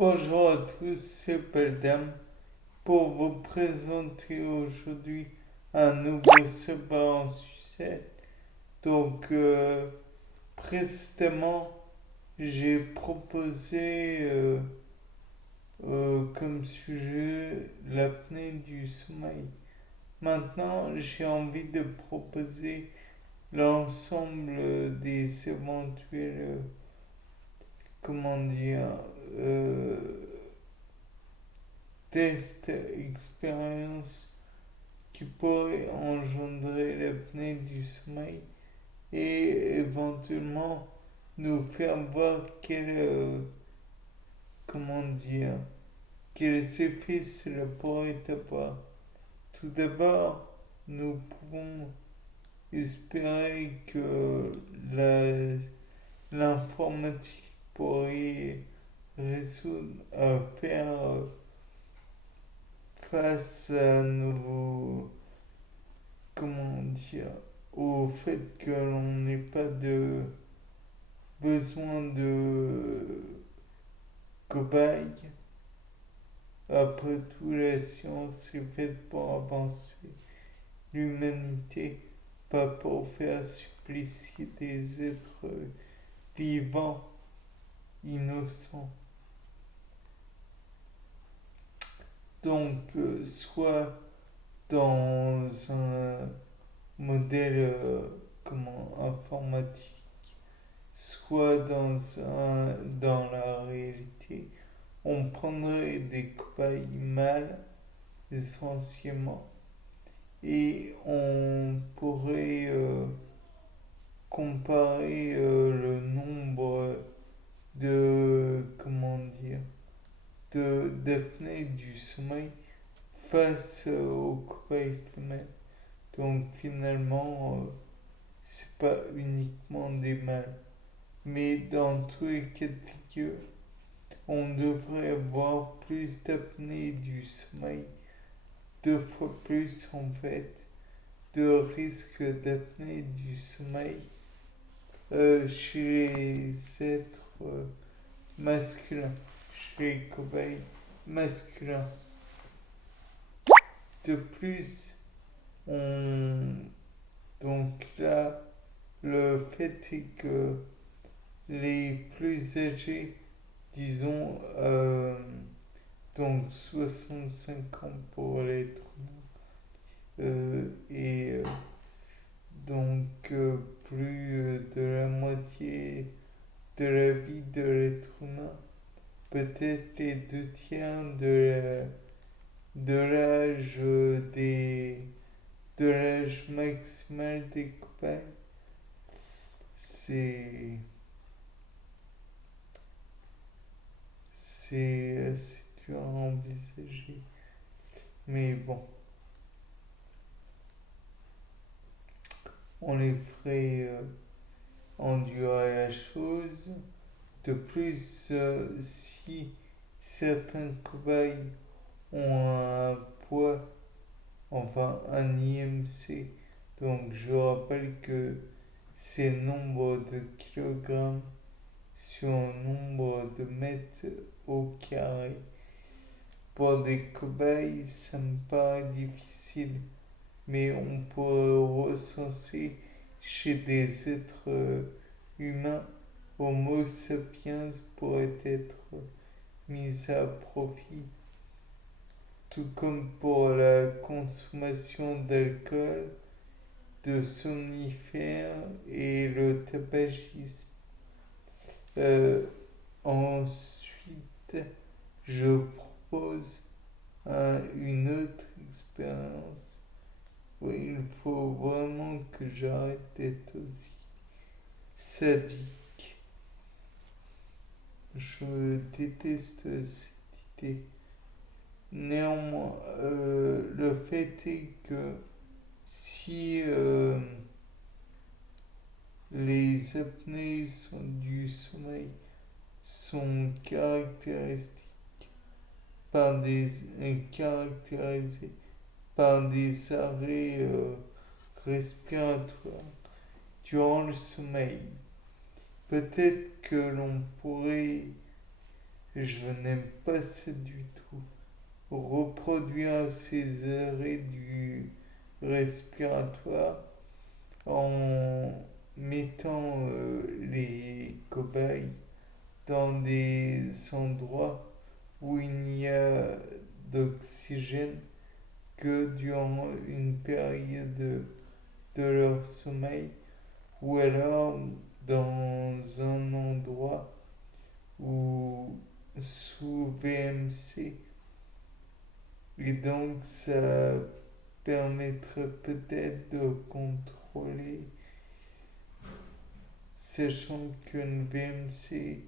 Bonjour à tous, c'est Beldam pour vous présenter aujourd'hui un nouveau savoir en sucette. Précédemment, j'ai proposé comme sujet l'apnée du sommeil. Maintenant, j'ai envie de proposer l'ensemble des éventuels, comment dire, euh, tests, expériences qui pourraient engendrer l'apnée du sommeil et éventuellement nous faire voir comment dire, quels effets cela pourrait avoir. Tout d'abord, nous pouvons espérer que l'informatique pourrait faire face à nos, comment dire, au fait que l'on n'ait pas de besoin de cobayes. Après tout, la science est faite pour avancer l'humanité, pas pour faire supplicier des êtres vivants, innocents. Soit dans un modèle informatique, soit dans la réalité, on prendrait des cobayes mâles essentiellement et on pourrait comparer le nombre de comment dire d'apnées du sommeil face aux cobayes femelles. Donc finalement, c'est pas uniquement des mâles. Mais dans tous les cas de figure, on devrait avoir plus d'apnée du sommeil, deux fois plus en fait, de risque d'apnée du sommeil chez les êtres masculins, chez les cobayes masculins. De plus, on donc là, le fait est que les plus âgés, disons, donc 65 ans pour l'être et plus de la moitié de la vie de l'être humain, peut-être les deux tiers de l'âge de l'âge maximal des copains, c'est assez dur à envisager. Mais bon, on les ferait endurer la chose. De plus, si certains cobayes ont un poids, enfin un IMC, donc je rappelle que c'est nombre de kilogrammes sur nombre de mètres au carré. Pour des cobayes, ça me paraît difficile, mais on pourrait recenser chez des êtres humains, Homo sapiens pourrait être mis à profit, tout comme pour la consommation d'alcool, de somnifères et le tabagisme. Euh, Ensuite, je propose une autre expérience où il faut vraiment que j'arrête d'être aussi sadique. Je déteste cette idée. Néanmoins, le fait est que si les apnées du sommeil sont caractérisées par des arrêts respiratoires durant le sommeil, peut-être que l'on pourrait Je n'aime pas ça du tout. Reproduire ces arrêts du respiratoire en mettant les cobayes dans des endroits où il n'y a d'oxygène que durant une période de leur sommeil, ou alors dans un endroit où sous VMC. Et donc ça permettrait peut-être de contrôler, sachant qu'une VMC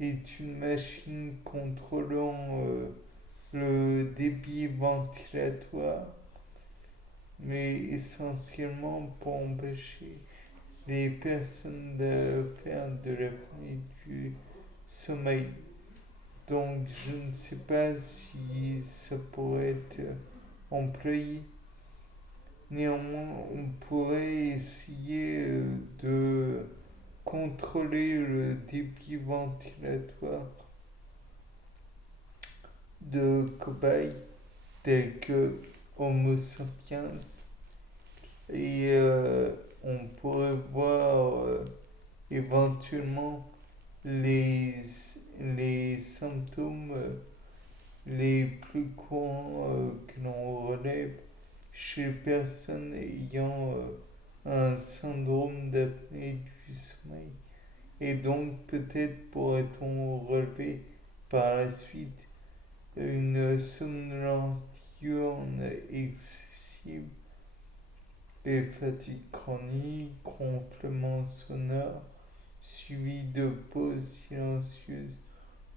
est une machine contrôlant le débit ventilatoire, mais essentiellement pour empêcher les personnes de faire de l'apnée du sommeil. Donc je ne sais pas si ça pourrait être employé. Néanmoins, on pourrait essayer de contrôler le débit ventilatoire de cobayes tels que Homo sapiens, et on pourrait voir éventuellement les, les symptômes les plus courants que l'on relève chez les personnes ayant un syndrome d'apnée du sommeil. Et donc peut-être pourrait-on relever par la suite une somnolence diurne excessive et fatigue chronique, ronflement sonore, suivi de pauses silencieuses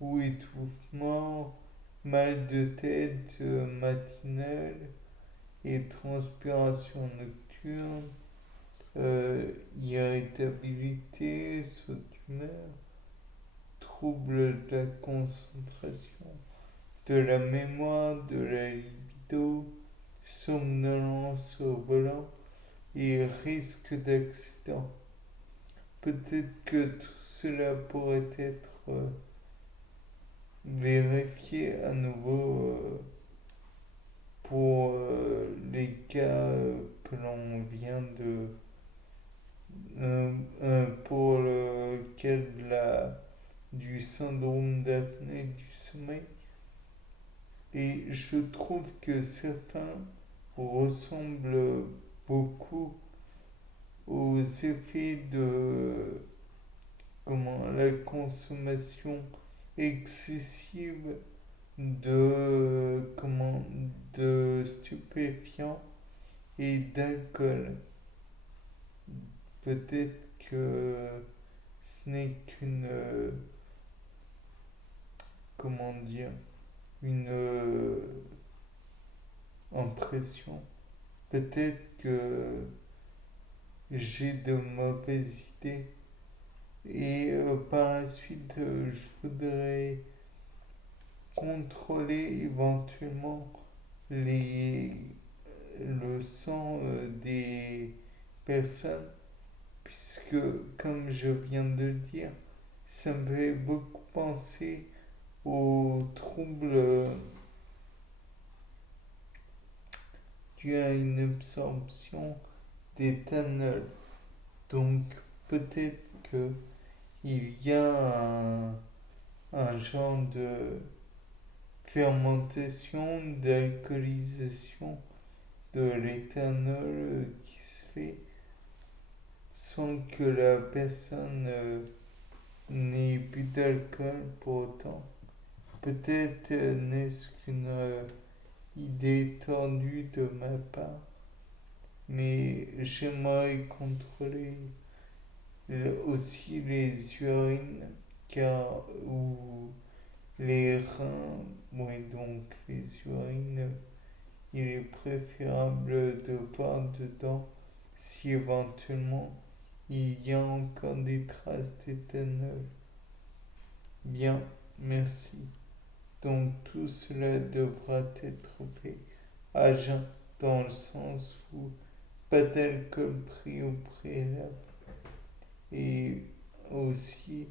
ou étouffement, mal de tête matinale et transpiration nocturne, irritabilité, saut d'humeur, troubles de la concentration, de la mémoire, de la libido, somnolence au volant et risque d'accident. Peut-être que tout cela pourrait être vérifié à nouveau pour les cas que l'on vient de pour lequel du syndrome d'apnée du sommeil. Et je trouve que certains ressemblent beaucoup aux effets de la consommation excessive de stupéfiants et d'alcool. Peut-être que ce n'est qu'une comment dire une impression. Peut-être que j'ai de mauvaises idées et par la suite je voudrais contrôler éventuellement les, le sang des personnes, puisque comme je viens de le dire, ça me fait beaucoup penser aux troubles dus à une absorption d'éthanol. Donc peut-être qu'il y a un genre de fermentation, d'alcoolisation de l'éthanol qui se fait sans que la personne n'ait bu d'alcool pour autant. Peut-être n'est-ce qu'une idée tordue de ma part, mais j'aimerais contrôler aussi les urines, car ou les reins, oui, donc les urines, il est préférable de voir dedans si éventuellement il y a encore des traces d'éthanol. Bien, merci. Donc tout cela devra être fait à jeun, dans le sens où pas d'alcool pris au préalable, et aussi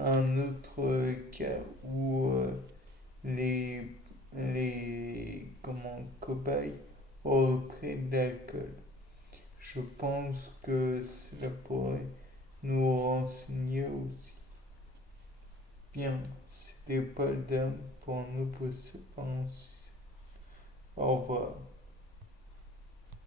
un autre cas où les, cobayes auraient pris de l'alcool. Je pense que cela pourrait nous renseigner aussi. Bien, c'était Paul Dame pour un nouveau Suisse. Au revoir.